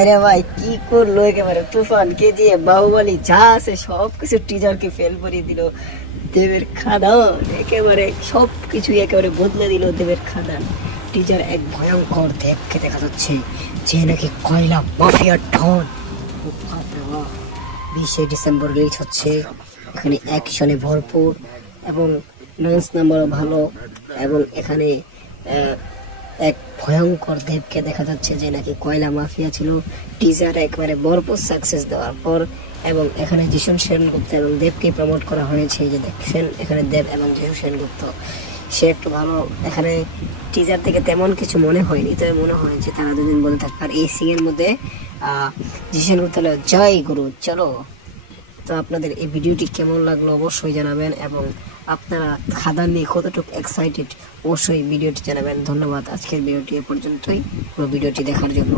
আরে ভাই কি করলো একেবারে তুফানকে দিয়ে বাহুবলী যা আছে সবকিছু টিজারকে ফেল করে দিল। দেবের খাদান একেবারে সবকিছু একেবারে বদলে দিল। দেবের খাদান টিজার এক ভয়ঙ্কর দেবকে দেখা যাচ্ছে যে নাকি কয়লা মাফিয়ার ডন। 20 ডিসেম্বর রিলিজ হচ্ছে। এখানে অ্যাকশনে ভরপুর এবং ডান্স নাম্বারও ভালো এবং এখানে এক ভয়ঙ্কর দেবকে দেখা যাচ্ছে যে নাকি কয়লা মাফিয়া ছিল। টিজার একবারে ভরপুর সাকসেস দেওয়ার পর এবং এখানে যিশু সেনগুপ্ত এবং দেবকে প্রমোট করা হয়েছে। যে দেখছেন এখানে দেব এবং যিশু সেনগুপ্ত সে একটু ভালো। এখানে টিজার থেকে তেমন কিছু মনে হয়নি, তবে মনে হয় যে তারা দুদিন বলে থাকবে। আর এই সিং এর মধ্যে যিশু সেনগুপ্ত হলো জয় গুরু। চলো, তো আপনাদের এই ভিডিওটি কেমন লাগলো অবশ্যই জানাবেন এবং আপনারা খাদান নিয়ে কতটুকু এক্সাইটেড অবশ্যই ভিডিওটি জানাবেন। ধন্যবাদ আজকের ভিডিওটি এ পর্যন্তই, পুরো ভিডিওটি দেখার জন্য।